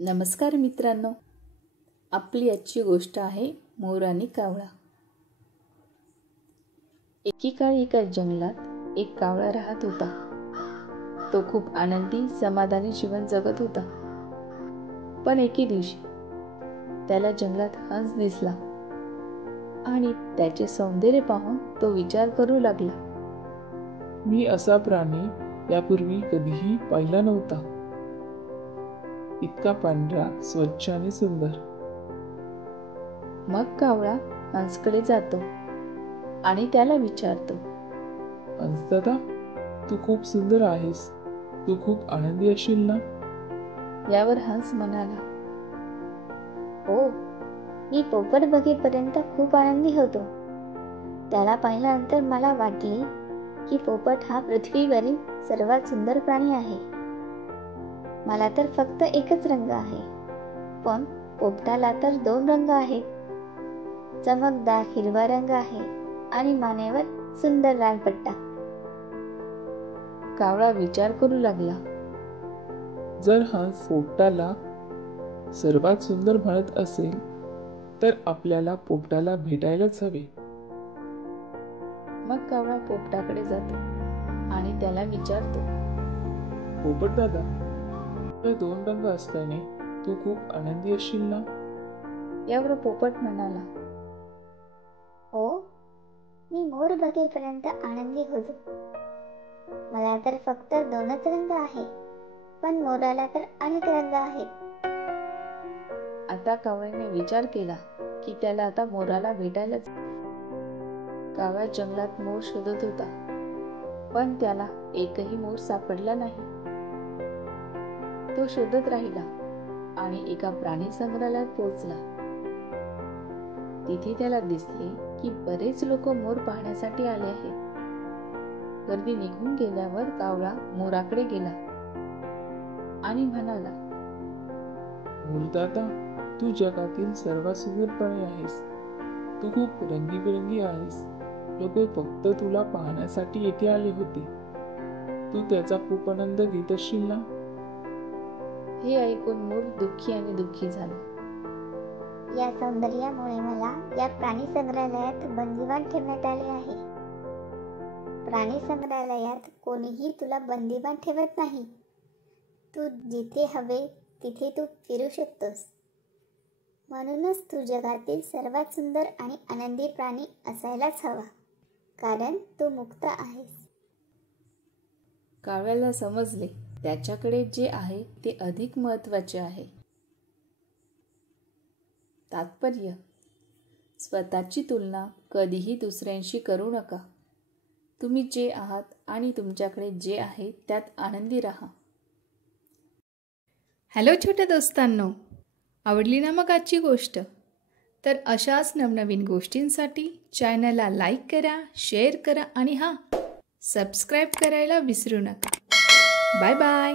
नमस्कार मित्रांनो, आपली आजची गोष्ट आहे मोर आणि कावळा। एकीकाळी एका जंगलात एक कावळा राहत होता। तो खूप आनंदी समाधानी जीवन जगत होता। पण एके दिवशी त्याला जंगलात हंस दिसला आणि त्याचे सौंदर्य पाहून तो विचार करू लागला, मी असा प्राणी यापूर्वी कधीही पाहिला नव्हता। इतका पांढरा, स्वच्छ आणि सुंदर। मग कावळा हंसकडे जातो आणि त्याला विचारतो, हंस दादा, तू खूप सुंदर आहेस, तू खूप आनंदी असशील ना? यावर हंस म्हणाला, हो, मी पोपट बघेपर्यंत खूप आनंदी होतो। त्याला पाहिल्यानंतर मला वाटले की पोपट हा पृथ्वीवरील सर्वात सुंदर प्राणी आहे। मला तर फक्त एकच रंग आहे, पण पोपटाला तर 2 रंग आहेत। चमकदार हिरवा रंग आहे आणि मानेवर सुंदर लाल पट्टा। कावळा विचार करू लागला, जर हंस पोपटाला सर्वात सुंदर म्हणत असेल तर आपल्याला पोपटाला भेटायलाच हवे। मग कावळा पोपटाकडे जातो आणि त्याला विचारतो, पोपट दादा, तुला 2 रंग असल्याने तू खूप आनंदी असशील ना? यावर पोपट म्हणाला, हो, मी मोर बघेपर्यंत आनंदी होतो। मला तर फक्त 2च रंग आहे, पण मोराला तर अनेक रंग आहेत। आता कावळ्याने विचार केला की त्याला आता मोराला भेटायलाच। कावळा जंगलात मोर शोधत होता, पण त्याला एकही मोर सापडला नाही। तो शोधत राहिला आणि एका प्राणी संग्रहालयात पोहोचला। तिथे त्याला दिसले की बरेच लोक मोर पाहण्यासाठी आले आहेत। गर्दी निघून गेल्यावर कावळा मोराकडे गेला आणि म्हणाला, मोर दादा, तू जगातील सर्वात सुंदर प्राणी आहेस, तू खूप रंगीबेरंगी आहेस। लोक फक्त तुला पाहण्यासाठी येथे आले होते, तू त्याचा खूप आनंद घेत असशील ना? हे ऐकून मोर दुःखी झाला। या सौंदर्यामुळे मला या प्राणी संग्रहालयात बंदिवान ठेवण्यात आले आहे। प्राणी संग्रहालयात कोणीही तुला बंदिवान ठेवत नाही। तू जिथे हवे तिथे तू फिरू शकतोस। म्हणूनच तू जगातील सर्वात सुंदर आणि आनंदी प्राणी असायलाच हवा, कारण तू मुक्त आहेस। कावळ्याला समजले त्याच्याकडे जे आहे ते अधिक महत्त्वाचे आहे। तात्पर्य: स्वतःची तुलना कधीही दुसऱ्यांशी करू नका। तुम्ही जे आहात आणि तुमच्याकडे जे आहे त्यात आनंदी राहा। हॅलो छोट्या दोस्तांनो, आवडली ना मग आजची गोष्ट? तर अशाच नवनवीन गोष्टींसाठी चॅनलला लाईक करा, शेअर करा आणि हां, सबस्क्राईब करायला विसरू नका। Bye bye.